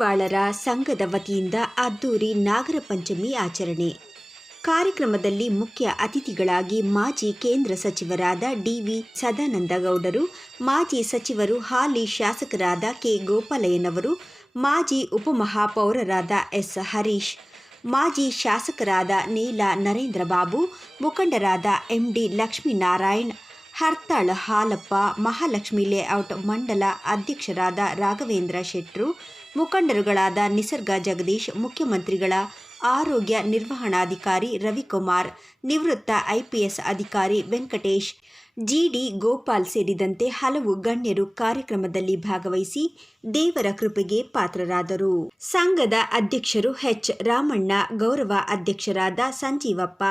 ಮಡಿವಾಳರ ಸಂಘದ ವತಿಯಿಂದ ಅದ್ದೂರಿ ನಾಗರ ಪಂಚಮಿ ಆಚರಣೆ. ಕಾರ್ಯಕ್ರಮದಲ್ಲಿ ಮುಖ್ಯ ಅತಿಥಿಗಳಾಗಿ ಮಾಜಿ ಕೇಂದ್ರ ಸಚಿವರಾದ ಡಿವಿ ಸದಾನಂದಗೌಡರು, ಮಾಜಿ ಸಚಿವರು ಹಾಲಿ ಶಾಸಕರಾದ ಕೆ ಗೋಪಾಲಯ್ಯನವರು, ಮಾಜಿ ಉಪಮಹಾಪೌರರಾದ ಎಸ್ ಹರೀಶ್, ಮಾಜಿ ಶಾಸಕರಾದ ನೀಲ ನರೇಂದ್ರ ಬಾಬು ಮುಖಂಡರಾದ ಎಂಡಿ ಲಕ್ಷ್ಮೀನಾರಾಯಣ್, ಹರ್ತಾಳ್ ಹಾಲಪ್ಪ, ಮಹಾಲಕ್ಷ್ಮಿ ಲೇಔಟ್ ಮಂಡಲ ಅಧ್ಯಕ್ಷರಾದ ರಾಘವೇಂದ್ರ ಶೆಟ್ರು ಮುಖಂಡರುಗಳಾದ ನಿಸರ್ಗ ಜಗದೀಶ್, ಮುಖ್ಯಮಂತ್ರಿಗಳ ಆರೋಗ್ಯ ನಿರ್ವಹಣಾಧಿಕಾರಿ ರವಿಕುಮಾರ್, ನಿವೃತ್ತ ಐಪಿಎಸ್ ಅಧಿಕಾರಿ ವೆಂಕಟೇಶ್ ಜಿಡಿ ಗೋಪಾಲ್ ಸೇರಿದಂತೆ ಹಲವು ಗಣ್ಯರು ಕಾರ್ಯಕ್ರಮದಲ್ಲಿ ಭಾಗವಹಿಸಿ ದೇವರ ಕೃಪೆಗೆ ಪಾತ್ರರಾದರು. ಸಂಘದ ಅಧ್ಯಕ್ಷರು ಎಚ್. ರಾಮಣ್ಣ, ಗೌರವ ಅಧ್ಯಕ್ಷರಾದ ಸಂಜೀವಪ್ಪ,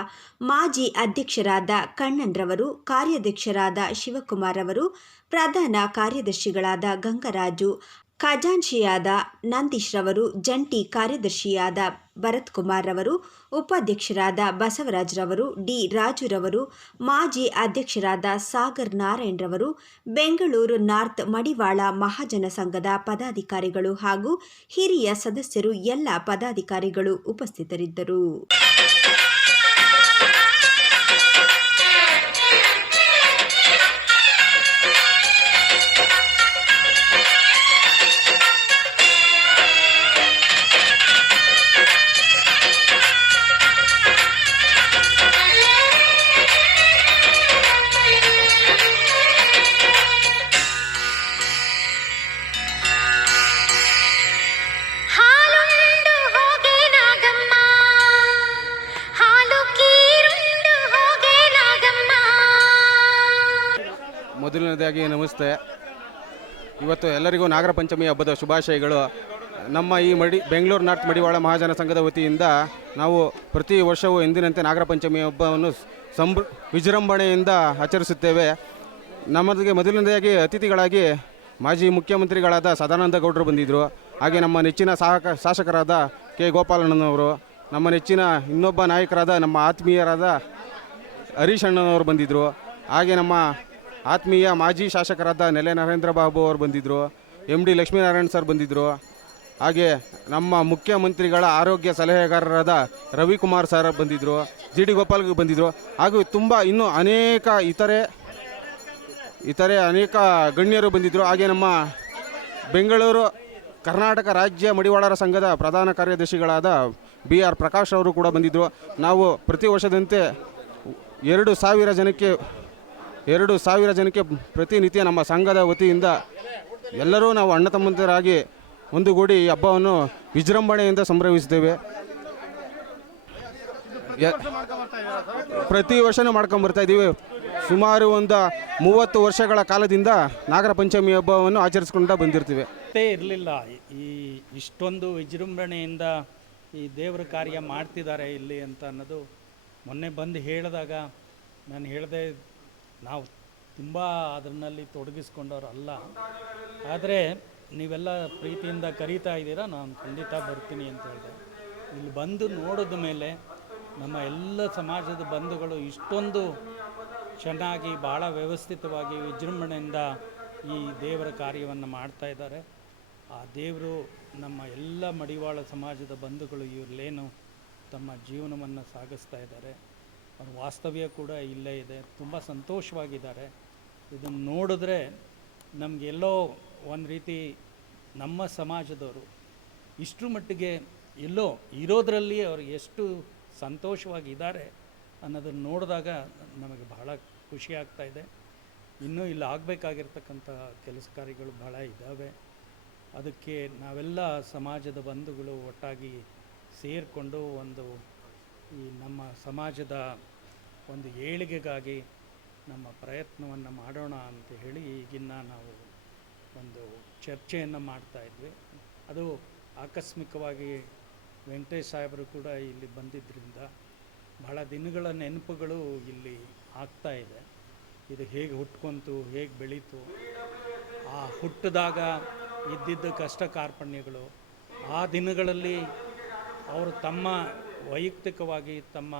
ಮಾಜಿ ಅಧ್ಯಕ್ಷರಾದ ಕಣ್ಣನ್ರವರು ಕಾರ್ಯಾಧ್ಯಕ್ಷರಾದ ಶಿವಕುಮಾರ್ ಅವರು, ಪ್ರಧಾನ ಕಾರ್ಯದರ್ಶಿಗಳಾದ ಗಂಗರಾಜು ಖಜಾನ್ಶಿಯಾದ ನಂದೀಶ್ ರವರು ಜಂಟಿ ಕಾರ್ಯದರ್ಶಿಯಾದ ಭರತ್ ಕುಮಾರ್ ರವರು, ಉಪಾಧ್ಯಕ್ಷರಾದ ಬಸವರಾಜ್ ರವರು ಡಿ ರಾಜುರವರು, ಮಾಜಿ ಅಧ್ಯಕ್ಷರಾದ ಸಾಗರ್ ನಾರಾಯಣ್ ರವರು, ಬೆಂಗಳೂರು ನಾರ್ತ್ ಮಡಿವಾಳ ಮಹಾಜನ ಸಂಘದ ಪದಾಧಿಕಾರಿಗಳು ಹಾಗೂ ಹಿರಿಯ ಸದಸ್ಯರು, ಎಲ್ಲ ಪದಾಧಿಕಾರಿಗಳು ಉಪಸ್ಥಿತರಿದ್ದರು. ಇವತ್ತು ಎಲ್ಲರಿಗೂ ನಾಗರ ಪಂಚಮಿ ಹಬ್ಬದ ಶುಭಾಶಯಗಳು. ನಮ್ಮ ಈ ಮಡಿ, ಬೆಂಗಳೂರು ನಾರ್ತ್ ಮಡಿವಾಳ ಮಹಾಜನ ಸಂಘದ ವತಿಯಿಂದ ನಾವು ಪ್ರತಿ ವರ್ಷವೂ ಎಂದಿನಂತೆ ನಾಗರ ಪಂಚಮಿ ಹಬ್ಬವನ್ನು ಸಂಭ್ರ ವಿಜೃಂಭಣೆಯಿಂದ ಆಚರಿಸುತ್ತೇವೆ. ನಮಗೆ ಮೊದಲನೇದಾಗಿ ಅತಿಥಿಗಳಾಗಿ ಮಾಜಿ ಮುಖ್ಯಮಂತ್ರಿಗಳಾದ ಸದಾನಂದ ಗೌಡರು ಬಂದಿದ್ದರು ಹಾಗೆ ನಮ್ಮ ನೆಚ್ಚಿನ ಸಹಕ, ಶಾಸಕರಾದ ಕೆ ಗೋಪಾಲಣ್ಣನವರು, ನಮ್ಮ ನೆಚ್ಚಿನ ಇನ್ನೊಬ್ಬ ನಾಯಕರಾದ ನಮ್ಮ ಆತ್ಮೀಯರಾದ ಹರೀಶ್ ಅಣ್ಣನವರು ಬಂದಿದ್ದರು ಹಾಗೆ ನಮ್ಮ ಆತ್ಮೀಯ ಮಾಜಿ ಶಾಸಕರಾದ ನೆಲೆ ನರೇಂದ್ರ ಬಾಬು ಅವರು ಬಂದಿದ್ದರು ಎಂ ಡಿ ಲಕ್ಷ್ಮೀನಾರಾಯಣ್ ಸರ್ ಬಂದಿದ್ದರು ಹಾಗೆ ನಮ್ಮ ಮುಖ್ಯಮಂತ್ರಿಗಳ ಆರೋಗ್ಯ ಸಲಹೆಗಾರರಾದ ರವಿಕುಮಾರ್ ಸರ್ ಬಂದಿದ್ದರು ಜಿ ಡಿ ಗೋಪಾಲ್ ಬಂದಿದ್ದರು ಹಾಗೂ ತುಂಬ ಇನ್ನೂ ಅನೇಕ ಇತರೆ ಇತರೆ ಅನೇಕ ಗಣ್ಯರು ಬಂದಿದ್ದರು ಹಾಗೆ ನಮ್ಮ ಬೆಂಗಳೂರು ಕರ್ನಾಟಕ ರಾಜ್ಯ ಮಡಿವಾಳರ ಸಂಘದ ಪ್ರಧಾನ ಕಾರ್ಯದರ್ಶಿಗಳಾದ ಬಿ ಆರ್ ಪ್ರಕಾಶ್ ಅವರು ಕೂಡ ಬಂದಿದ್ದರು ನಾವು ಪ್ರತಿ ವರ್ಷದಂತೆ ಎರಡು ಸಾವಿರ ಜನಕ್ಕೆ ಎರಡು ಸಾವಿರ ಜನಕ್ಕೆ ಪ್ರತಿನಿತ್ಯ ನಮ್ಮ ಸಂಘದ ವತಿಯಿಂದ ಎಲ್ಲರೂ ನಾವು ಅಣ್ಣ ತಮ್ಮಂದಿರಾಗಿ ಒಂದುಗೂಡಿ ಈ ಹಬ್ಬವನ್ನು ವಿಜೃಂಭಣೆಯಿಂದ ಸಂಭ್ರಮಿಸುತ್ತೇವೆ ಪ್ರತಿ ವರ್ಷನೂ ಮಾಡ್ಕೊಂಡು ಬರ್ತಾ ಇದ್ದೀವಿ. ಸುಮಾರು ಒಂದು ಮೂವತ್ತು ವರ್ಷಗಳ ಕಾಲದಿಂದ ನಾಗರ ಪಂಚಮಿ ಹಬ್ಬವನ್ನು ಆಚರಿಸ್ಕೊಂಡ ಬಂದಿರ್ತೀವಿ. ಇರಲಿಲ್ಲ. ಈ ಇಷ್ಟೊಂದು ವಿಜೃಂಭಣೆಯಿಂದ ಈ ದೇವರ ಕಾರ್ಯ ಮಾಡ್ತಿದ್ದಾರೆ ಇಲ್ಲಿ ಅಂತ ಅನ್ನೋದು ಮೊನ್ನೆ ಬಂದು ಹೇಳಿದಾಗ ನಾನು ಹೇಳಿದೆ ನಾವು ತುಂಬ ಅದರಲ್ಲಿ ತೊಡಗಿಸ್ಕೊಂಡವ್ರು ಅಲ್ಲ ಆದರೆ ನೀವೆಲ್ಲ ಪ್ರೀತಿಯಿಂದ ಕರೀತಾ ಇದ್ದೀರಾ? ನಾನು ಖಂಡಿತ ಬರ್ತೀನಿ ಅಂತ ಹೇಳಿದೆ. ಇಲ್ಲಿ ಬಂದು ನೋಡಿದ ಮೇಲೆ ನಮ್ಮ ಎಲ್ಲ ಸಮಾಜದ ಬಂಧುಗಳು ಇಷ್ಟೊಂದು ಚೆನ್ನಾಗಿ ಭಾಳ ವ್ಯವಸ್ಥಿತವಾಗಿ ವಿಜೃಂಭಣೆಯಿಂದ ಈ ದೇವರ ಕಾರ್ಯವನ್ನು ಮಾಡ್ತಾ ಇದ್ದಾರೆ. ಆ ದೇವರು ನಮ್ಮ ಎಲ್ಲ ಮಡಿವಾಳ ಸಮಾಜದ ಬಂಧುಗಳು ಇವರಲ್ಲೇನು ತಮ್ಮ ಜೀವನವನ್ನು ಸಾಗಿಸ್ತಾ ಇದ್ದಾರೆ. ಅವ್ರ ವಾಸ್ತವ್ಯ ಕೂಡ ಇಲ್ಲೇ ಇದೆ. ತುಂಬ ಸಂತೋಷವಾಗಿದ್ದಾರೆ. ಇದನ್ನು ನೋಡಿದ್ರೆ ನಮಗೆಲ್ಲೋ ಒಂದು ರೀತಿ ನಮ್ಮ ಸಮಾಜದವರು ಇಷ್ಟರ ಮಟ್ಟಿಗೆ ಎಲ್ಲೋ ಇರೋದರಲ್ಲಿ ಅವ್ರು ಎಷ್ಟು ಸಂತೋಷವಾಗಿದ್ದಾರೆ ಅನ್ನೋದನ್ನು ನೋಡಿದಾಗ ನಮಗೆ ಬಹಳ ಖುಷಿ ಆಗ್ತಾ ಇದೆ. ಇನ್ನೂ ಇಲ್ಲಿ ಆಗಬೇಕಾಗಿರ್ತಕ್ಕಂಥ ಕೆಲಸ ಕಾರ್ಯಗಳು ಬಹಳ ಇದ್ದಾವೆ ಅದಕ್ಕೆ ನಾವೆಲ್ಲ ಸಮಾಜದ ಬಂಧುಗಳು ಒಟ್ಟಾಗಿ ಸೇರಿಕೊಂಡು ಒಂದು ಈ ನಮ್ಮ ಸಮಾಜದ ಒಂದು ಏಳಿಗೆಗಾಗಿ ನಮ್ಮ ಪ್ರಯತ್ನವನ್ನು ಮಾಡೋಣ ಅಂತ ಹೇಳಿ ಈಗಿನ್ನ ನಾವು ಒಂದು ಚರ್ಚೆಯನ್ನು ಮಾಡ್ತಾ ಇದ್ವಿ. ಅದು ಆಕಸ್ಮಿಕವಾಗಿ ವೆಂಕಟೇಶ್ ಸಾಹೇಬರು ಕೂಡ ಇಲ್ಲಿ ಬಂದಿದ್ದರಿಂದ ಬಹಳ ದಿನಗಳ ನೆನಪುಗಳು ಇಲ್ಲಿ ಆಗ್ತಾ ಇದೆ. ಇದು ಹೇಗೆ ಹುಟ್ಕೊಂತು, ಹೇಗೆ ಬೆಳೀತು, ಆ ಹುಟ್ಟಿದಾಗ ಇದ್ದಿದ್ದ ಕಷ್ಟ ಕಾರ್ಪಣ್ಯಗಳು, ಆ ದಿನಗಳಲ್ಲಿ ಅವರು ತಮ್ಮ ವೈಯಕ್ತಿಕವಾಗಿ ತಮ್ಮ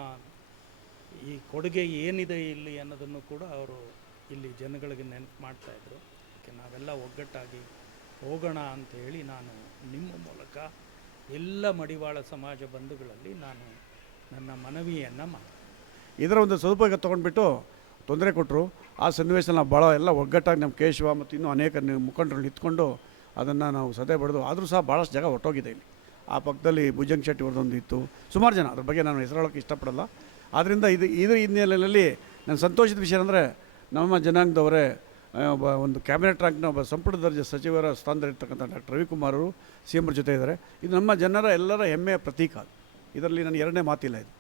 ಈ ಕೊಡುಗೆ ಏನಿದೆ ಇಲ್ಲಿ ಅನ್ನೋದನ್ನು ಕೂಡ ಅವರು ಇಲ್ಲಿ ಜನಗಳಿಗೆ ನೆನಪು ಮಾಡ್ತಾಯಿದ್ರು ಅದಕ್ಕೆ ನಾವೆಲ್ಲ ಒಗ್ಗಟ್ಟಾಗಿ ಹೋಗೋಣ ಅಂತ ಹೇಳಿ ನಾನು ನಿಮ್ಮ ಮೂಲಕ ಎಲ್ಲ ಮಡಿವಾಳ ಸಮಾಜ ಬಂಧುಗಳಲ್ಲಿ ನಾನು ನನ್ನ ಮನವಿಯನ್ನು ಮಾಡಿ ಇದರ ಒಂದು ಸದುಪಯೋಗ ತೊಗೊಂಡ್ಬಿಟ್ಟು ತೊಂದರೆ ಕೊಟ್ಟರು ಆ ಸನ್ನಿವೇಶ ನಾವು ಭಾಳ ಎಲ್ಲ ಒಗ್ಗಟ್ಟಾಗಿ ನಮ್ಮ ಕೇಶವ ಮತ್ತು ಇನ್ನೂ ಅನೇಕ ಮುಖಂಡರು ನಿಂತ್ಕೊಂಡು ಅದನ್ನು ನಾವು ಸದೆ ಬಡಿದು ಆದರೂ ಸಹ ಭಾಳಷ್ಟು ಜಾಗ ಹೊಟ್ಟೋಗಿದೆ ಇಲ್ಲಿ. ಆ ಪಕ್ಕದಲ್ಲಿ ಭುಜಂಗ್ ಶೆಟ್ಟಿ ಅವ್ರದ್ದೊಂದು ಇತ್ತು ಸುಮಾರು ಜನ, ಅದ್ರ ಬಗ್ಗೆ ನಾನು ಹೆಸರೊಳಕ್ಕೆ ಇಷ್ಟಪಡಲ್ಲ. ಆದ್ದರಿಂದ ಇದು, ಇದ್ರ ಹಿನ್ನೆಲೆಯಲ್ಲಿ ನನ್ನ ಸಂತೋಷದ ವಿಷಯ ಅಂದರೆ ನಮ್ಮ ಜನಾಂಗದವರೇ ಒಬ್ಬ ಒಂದು ಕ್ಯಾಬಿನೆಟ್ ರ್ಯಾಂಕ್ನ ಒಬ್ಬ ಸಂಪುಟ ದರ್ಜೆ ಸಚಿವರ ಸ್ಥಾನದಲ್ಲಿರ್ತಕ್ಕಂಥ ಡಾಕ್ಟರ್ ರವಿಕುಮಾರ್ ಅವರು ಸಿ ಎಂ ಜೊತೆ ಇದ್ದಾರೆ. ಇದು ನಮ್ಮ ಜನರ, ಎಲ್ಲರ ಹೆಮ್ಮೆಯ ಪ್ರತೀಕ ಇದರಲ್ಲಿ ನಾನು ಎರಡನೇ ಮಾತಿಲ್ಲ ಇದು.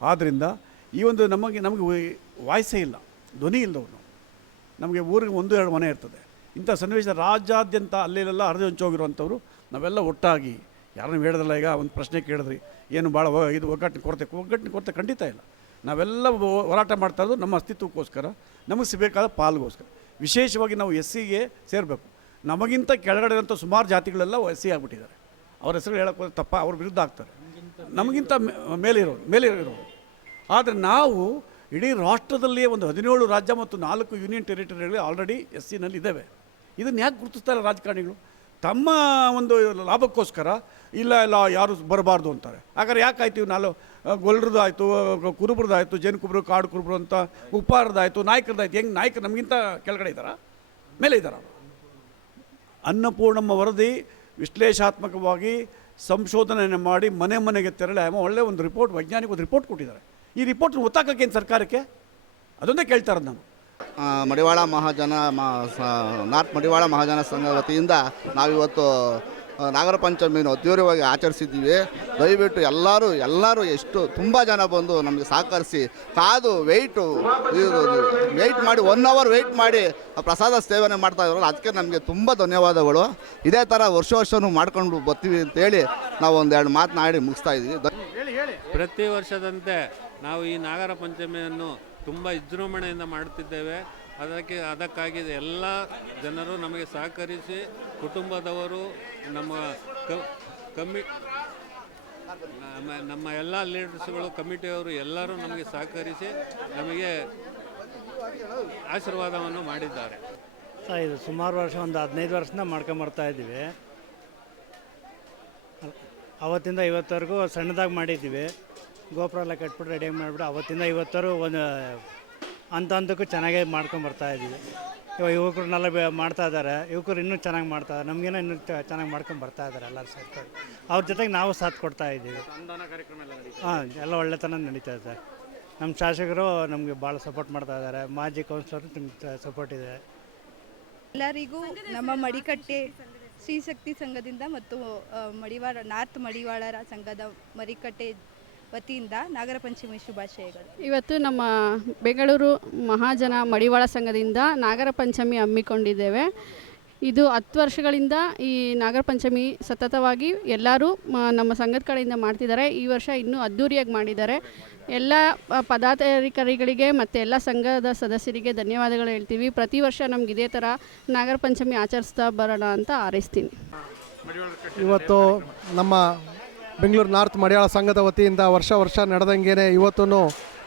ಆದ್ದರಿಂದ ಈ ಒಂದು ನಮಗೆ ನಮಗೆ ವಾಯ್ಸೇ ಇಲ್ಲ, ಧ್ವನಿ ಇಲ್ಲದವ್ರು ನಮಗೆ ಊರಿಗೆ ಒಂದು, ಎರಡು ಮನೆ ಇರ್ತದೆ. ಇಂಥ ಸನ್ನಿವೇಶ ರಾಜ್ಯಾದ್ಯಂತ ಅಲ್ಲೆಲ್ಲ ಹರಿದು ಹಂಚೋಗಿರುವಂಥವ್ರು, ನಾವೆಲ್ಲ ಒಟ್ಟಾಗಿ ಯಾರನ್ನ ಹೇಳಿದ್ರಲ್ಲ, ಈಗ ಒಂದು ಪ್ರಶ್ನೆ ಕೇಳಿದ್ರಿ, ಏನು ಭಾಳ ಇದು ಒಗ್ಗಟ್ಟಿನ ಕೊರತೆ ಒಗ್ಗಟ್ಟಿನ ಕೊರತೆ ಖಂಡಿತ ಇಲ್ಲ. ನಾವೆಲ್ಲ ಹೋರಾಟ ಮಾಡ್ತಾ ಇರೋದು ನಮ್ಮ ಅಸ್ತಿತ್ವಕ್ಕೋಸ್ಕರ, ನಮಗೆ ಸಿಗಬೇಕಾದ ಪಾಲ್ಗೋಸ್ಕರ. ವಿಶೇಷವಾಗಿ ನಾವು ಎಸ್ ಸಿಗೆ ಸೇರಬೇಕು. ನಮಗಿಂತ ಕೆಳಗಡೆ ಇರೋಂಥ ಸುಮಾರು ಜಾತಿಗಳೆಲ್ಲ ಎಸ್ ಸಿ ಆಗಿಬಿಟ್ಟಿದ್ದಾರೆ. ಅವ್ರ ಹೆಸರು ಹೇಳಕ್ಕೆ ಹೋದ್ರೆ ತಪ್ಪ, ಅವ್ರ ವಿರುದ್ಧ ಆಗ್ತಾರೆ. ನಮಗಿಂತ ಮೇಲೆ ಇರೋರು ಇರೋರು ಆದರೆ ನಾವು ಇಡೀ ರಾಷ್ಟ್ರದಲ್ಲಿಯೇ ಒಂದು ಹದಿನೇಳು ರಾಜ್ಯ ಮತ್ತು ನಾಲ್ಕು ಯೂನಿಯನ್ ಟೆರಿಟರಿಗಳು ಆಲ್ರೆಡಿ ಎಸ್ ಸಿನಲ್ಲಿ ಇದ್ದಾವೆ. ಇದನ್ನು ಯಾಕೆ ಗುರುತಿಸ್ತಾರೆ ರಾಜಕಾರಣಿಗಳು? ತಮ್ಮ ಒಂದು ಲಾಭಕ್ಕೋಸ್ಕರ, ಇಲ್ಲ ಇಲ್ಲ, ಯಾರು ಬರಬಾರ್ದು ಅಂತಾರೆ. ಹಾಗಾದ್ರೆ ಯಾಕೆ ಆಯ್ತು ಇವು ನಾಲ್ಕು ಗೊಲ್ರದಾಯಿತು ಕುರುಬ್ರದಾಯಿತು ಜೇನು ಕುಬ್ರು ಕಾಡು ಕುರುಬ್ರು ಅಂತ ಉಪ್ಪಾರದಾಯಿತು ನಾಯಕರದಾಯ್ತು ಹೆಂಗೆ ನಾಯಕರು ನಮಗಿಂತ ಕೆಳಗಡೆ ಇದ್ದಾರಾ? ಮೇಲೆ ಇದ್ದಾರಾ ಅನ್ನಪೂರ್ಣಮ್ಮ ವರದಿ ವಿಶ್ಲೇಷಾತ್ಮಕವಾಗಿ ಸಂಶೋಧನೆ ಮಾಡಿ ಮನೆ ಮನೆಗೆ ತೆರಳಿ ಅಮ್ಮ ಒಳ್ಳೆ ಒಂದು ರಿಪೋರ್ಟ್, ವೈಜ್ಞಾನಿಕ ಒಂದು ರಿಪೋರ್ಟ್ ಕೊಟ್ಟಿದ್ದಾರೆ. ಈ ರಿಪೋರ್ಟ್ ಒತ್ತಾಕಕ್ಕೆ ಏನು ಸರ್ಕಾರಕ್ಕೆ? ಅದೊಂದೇ ಕೇಳ್ತಾರೆ ನಾನು. ಮಡಿವಾಳ ಮಹಾಜನ ಮ ಸ- ನಾರ್ತ್ ಮಡಿವಾಳ ಮಹಾಜನ ಸಂಘದ ವತಿಯಿಂದ ನಾವಿವತ್ತು ನಾಗರ ಪಂಚಮಿಯನ್ನು ಅದ್ಧೂರಿಯಾಗಿ ಆಚರಿಸಿದ್ದೀವಿ. ದಯವಿಟ್ಟು ಎಲ್ಲರೂ ಎಲ್ಲರೂ ಎಷ್ಟು ತುಂಬ ಜನ ಬಂದು ನಮಗೆ ಸಹಕರಿಸಿ ಕಾದು ವೆಯ್ಟು ವೆಯ್ಟ್ ಮಾಡಿ ಒನ್ ಅವರ್ ವೆಯ್ಟ್ ಮಾಡಿ ಆ ಪ್ರಸಾದ ಸೇವನೆ ಮಾಡ್ತಾ ಇದ್ರಲ್ಲ ಅದಕ್ಕೆ ನಮಗೆ ತುಂಬ ಧನ್ಯವಾದಗಳು. ಇದೇ ಥರ ವರ್ಷ ವರ್ಷವೂ ಮಾಡ್ಕೊಂಡು ಬರ್ತೀವಿ ಅಂತೇಳಿ ನಾವು ಒಂದೆರಡು ಮಾತನಾಡಿ ಮುಗಿಸ್ತಾ ಇದ್ದೀವಿ. ಪ್ರತಿ ವರ್ಷದಂತೆ ನಾವು ಈ ನಾಗರ ಪಂಚಮಿಯನ್ನು ತುಂಬ ವಿಜೃಂಭಣೆಯಿಂದ ಮಾಡುತ್ತಿದ್ದೇವೆ. ಅದಕ್ಕೆ, ಅದಕ್ಕಾಗಿ ಎಲ್ಲ ಜನರು ನಮಗೆ ಸಹಕರಿಸಿ ಕುಟುಂಬದವರು, ನಮ್ಮ ಕಮ್ಮಿ, ನಮ್ಮ ನಮ್ಮ ಎಲ್ಲ ಲೀಡರ್ಸ್ಗಳು, ಕಮಿಟಿಯವರು ಎಲ್ಲರೂ ನಮಗೆ ಸಹಕರಿಸಿ ನಮಗೆ ಆಶೀರ್ವಾದವನ್ನು ಮಾಡಿದ್ದಾರೆ. ಸರ್ ಇದು ಸುಮಾರು ವರ್ಷ, ಒಂದು ಹದಿನೈದು ವರ್ಷದಿಂದ ಮಾಡ್ಕೊಂಬರ್ತಾ ಇದ್ದೀವಿ. ಅವತ್ತಿಂದ ಇವತ್ತವರೆಗೂ ಸಣ್ಣದಾಗಿ ಮಾಡಿದ್ದೀವಿ. ಗೋಪುರ ಎಲ್ಲ ಕಟ್ಬಿಟ್ಟು ರೆಡಿ ಮಾಡಿಬಿಟ್ಟು ಅವತ್ತಿಂದ ಇವತ್ತರೂ ಒಂದು ಹಂತ ಹಂತಕ್ಕೂ ಚೆನ್ನಾಗೇ ಮಾಡ್ಕೊಂಬರ್ತಾ ಇದ್ದೀವಿ. ಇವಾಗ ಯುವಕರನ್ನೆಲ್ಲ ಬೆ ಮಾಡ್ತಾ ಇದ್ದಾರೆ. ಯುವಕರು ಇನ್ನೂ ಚೆನ್ನಾಗಿ ಮಾಡ್ತಾ ಇದ್ದಾರೆ. ನಮಗೇನೋ ಇನ್ನೂ ಚ- ಚೆನ್ನಾಗಿ ಮಾಡ್ಕೊಂಡು ಬರ್ತಾ ಇದ್ದಾರೆ ಎಲ್ಲರೂ ಸೇರ್ಕೊಂಡು. ಅವ್ರ ಜೊತೆಗೆ ನಾವು ಸಾಥ್ ಕೊಡ್ತಾ ಇದ್ದೀವಿ. ಹಾಂ ಎಲ್ಲ ಒಳ್ಳೆತನ ನಡೀತಾ ಇದೆ. ಸರ್ ನಮ್ಮ ಶಾಸಕರು ನಮಗೆ ಭಾಳ ಸಪೋರ್ಟ್ ಮಾಡ್ತಾ ಇದ್ದಾರೆ. ಮಾಜಿ ಕೌನ್ಸಿಲರ್ ನಿಮ್ಗೆ ಸಪೋರ್ಟ್ ಇದೆ. ಎಲ್ಲರಿಗೂ ನಮ್ಮ ಮಡಿಕಟ್ಟೆ ಶ್ರೀಶಕ್ತಿ ಸಂಘದಿಂದ ಮತ್ತು ಮಡಿವಾಳ ನಾರ್ತ್ ಮಡಿವಾಳರ ಸಂಘದ ಮರಿಕಟ್ಟೆ ವತಿಯಿಂದ ನಾಗರ ಪಂಚಮಿ ಶುಭಾಶಯಗಳು. ಇವತ್ತು ನಮ್ಮ ಬೆಂಗಳೂರು ಮಹಾಜನ ಮಡಿವಾಳ ಸಂಘದಿಂದ ನಾಗರ ಪಂಚಮಿ ಹಮ್ಮಿಕೊಂಡಿದ್ದೇವೆ. ಇದು ಹತ್ತು ವರ್ಷಗಳಿಂದ ಈ ನಾಗರ ಪಂಚಮಿ ಸತತವಾಗಿ ಎಲ್ಲರೂ ಮ- ನಮ್ಮ ಸಂಘದ ಕಡೆಯಿಂದ ಮಾಡ್ತಿದ್ದಾರೆ. ಈ ವರ್ಷ ಇನ್ನೂ ಅದ್ಧೂರಿಯಾಗಿ ಮಾಡಿದ್ದಾರೆ. ಎಲ್ಲ ಪದಾಧಿಕಾರಿಗಳಿಗೆ ಮತ್ತು ಎಲ್ಲ ಸಂಘದ ಸದಸ್ಯರಿಗೆ ಧನ್ಯವಾದಗಳು ಹೇಳ್ತೀವಿ. ಪ್ರತಿ ವರ್ಷ ನಮ್ಗೆ ಇದೇ ಥರ ನಾಗರ ಪಂಚಮಿ ಆಚರಿಸ್ತಾ ಬರೋಣ ಅಂತ ಹಾರೈಸ್ತೀನಿ. ಇವತ್ತು ನಮ್ಮ ಬೆಂಗಳೂರು ನಾರ್ತ್ ಮಡಿಯಾಳ ಸಂಘದ ವತಿಯಿಂದ ವರ್ಷ ವರ್ಷ ನಡೆದಂಗೆ ಇವತ್ತೂ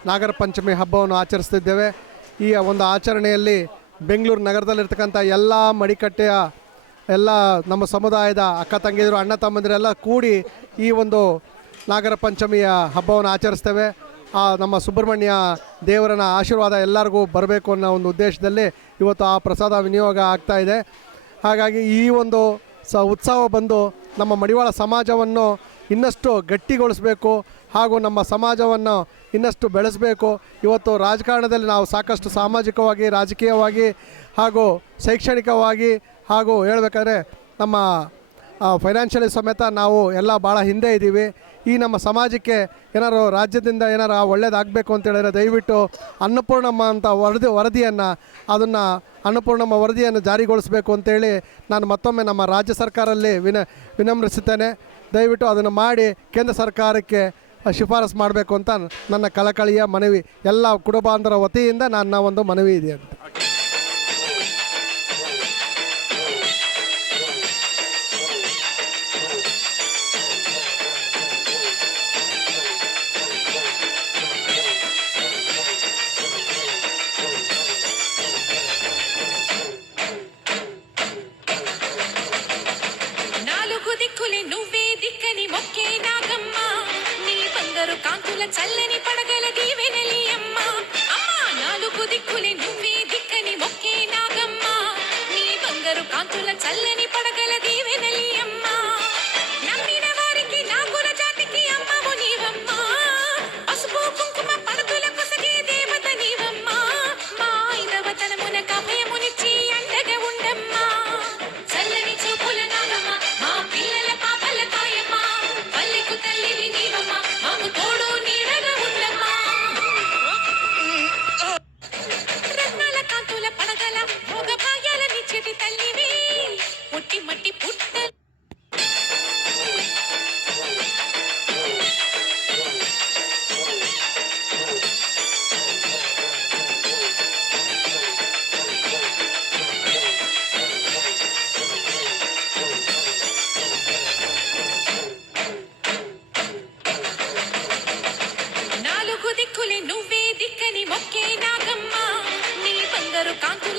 ನಾಗರ ಪಂಚಮಿ ಹಬ್ಬವನ್ನು ಆಚರಿಸ್ತಿದ್ದೇವೆ. ಈ ಒಂದು ಆಚರಣೆಯಲ್ಲಿ ಬೆಂಗಳೂರು ನಗರದಲ್ಲಿರ್ತಕ್ಕಂಥ ಎಲ್ಲ ಮಡಿಕಟ್ಟೆಯ ಎಲ್ಲ ನಮ್ಮ ಸಮುದಾಯದ ಅಕ್ಕ ತಂಗಿದ್ರು ಅಣ್ಣ ತಮ್ಮಂದಿರೆಲ್ಲ ಕೂಡಿ ಈ ಒಂದು ನಾಗರ ಪಂಚಮಿಯ ಹಬ್ಬವನ್ನು ಆಚರಿಸ್ತೇವೆ. ಆ ನಮ್ಮ ಸುಬ್ರಹ್ಮಣ್ಯ ದೇವರನ ಆಶೀರ್ವಾದ ಎಲ್ಲರಿಗೂ ಬರಬೇಕು ಅನ್ನೋ ಒಂದು ಉದ್ದೇಶದಲ್ಲಿ ಇವತ್ತು ಆ ಪ್ರಸಾದ ವಿನಿಯೋಗ ಆಗ್ತಾ ಇದೆ. ಹಾಗಾಗಿ ಈ ಒಂದು ಸ, ಉತ್ಸವ ಬಂದು ನಮ್ಮ ಮಡಿವಾಳ ಸಮಾಜವನ್ನು ಇನ್ನಷ್ಟು ಗಟ್ಟಿಗೊಳಿಸಬೇಕು ಹಾಗೂ ನಮ್ಮ ಸಮಾಜವನ್ನು ಇನ್ನಷ್ಟು ಬೆಳೆಸಬೇಕು. ಇವತ್ತು ರಾಜಕಾರಣದಲ್ಲಿ ನಾವು ಸಾಕಷ್ಟು ಸಾಮಾಜಿಕವಾಗಿ, ರಾಜಕೀಯವಾಗಿ ಹಾಗೂ ಶೈಕ್ಷಣಿಕವಾಗಿ ಹಾಗೂ ಹೇಳಬೇಕಾದ್ರೆ ನಮ್ಮ ಫೈನಾನ್ಷಿಯಲಿ ಸಮೇತ ನಾವು ಎಲ್ಲ ಭಾಳ ಹಿಂದೆ ಇದ್ದೀವಿ. ಈ ನಮ್ಮ ಸಮಾಜಕ್ಕೆ ಏನಾರು ರಾಜ್ಯದಿಂದ ಏನಾರು ಒಳ್ಳೇದಾಗಬೇಕು ಅಂತ ಹೇಳಿದ್ರೆ ದಯವಿಟ್ಟು ಅನ್ನಪೂರ್ಣಮ್ಮ ಅಂತ ವರದಿ, ವರದಿಯನ್ನು, ಅದನ್ನು ಅನ್ನಪೂರ್ಣಮ್ಮ ವರದಿಯನ್ನು ಜಾರಿಗೊಳಿಸಬೇಕು ಅಂತೇಳಿ ನಾನು ಮತ್ತೊಮ್ಮೆ ನಮ್ಮ ರಾಜ್ಯ ಸರ್ಕಾರಲ್ಲಿ ವಿನ ವಿನಮ್ರಿಸುತ್ತೇನೆ ದಯವಿಟ್ಟು ಅದನ್ನು ಮಾಡಿ ಕೇಂದ್ರ ಸರ್ಕಾರಕ್ಕೆ ಶಿಫಾರಸು ಮಾಡಬೇಕು ಅಂತ ನನ್ನ ಕಳಕಳಿಯ ಮನವಿ. ಎಲ್ಲ ಕುಟುಂಬಾಂಧರ ವತಿಯಿಂದ ನನ್ನ ಒಂದು ಮನವಿ ಇದೆ ಅಂತ. చల్లని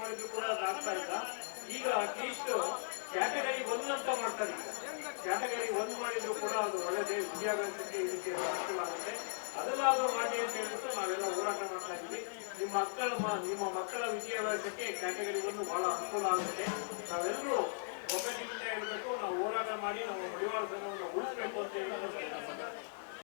ಮಾಡಿದ್ರು ಕೂಡ ಆಗ್ತಾ ಇಲ್ಲ. ಈಗ ಅಟ್ಲೀಸ್ಟ್ ಕ್ಯಾಟಗರಿ ಒನ್ ಅಂತ ಮಾಡ್ತಾರೆ. ಕ್ಯಾಟಗರಿ ಒನ್ ಮಾಡಿದ್ರು ಕೂಡ ಅದು ಒಳ್ಳೆಯದೇ ವಿದ್ಯಾಭ್ಯಾಸಕ್ಕೆ ಈ ರೀತಿಯ ಅನುಕೂಲ ಆಗುತ್ತೆ ಅದಲ್ಲಾದ್ರೂ ಮಾಡಿ ಅಂತ ಹೇಳ್ಬಿಟ್ಟು ನಾವೆಲ್ಲ ಹೋರಾಟ ಮಾಡ್ತಾ ಇದ್ವಿ ನಿಮ್ಮ ಮಕ್ಕಳ ನಿಮ್ಮ ಮಕ್ಕಳ ವಿದ್ಯಾಭ್ಯಾಸಕ್ಕೆ ಕ್ಯಾಟಗರಿ ಒಂದು ಬಹಳ ಅನುಕೂಲ ಆಗುತ್ತೆ. ನಾವೆಲ್ಲರೂ ಒಗ್ಗಟ್ಟಿನಿಂದ ಹೇಳಬೇಕು, ನಾವು ಹೋರಾಟ ಮಾಡಿ, ನಾವು ಪರಿವಾರ ಸಂಘವನ್ನು ಅಂತ ಹೇಳಿ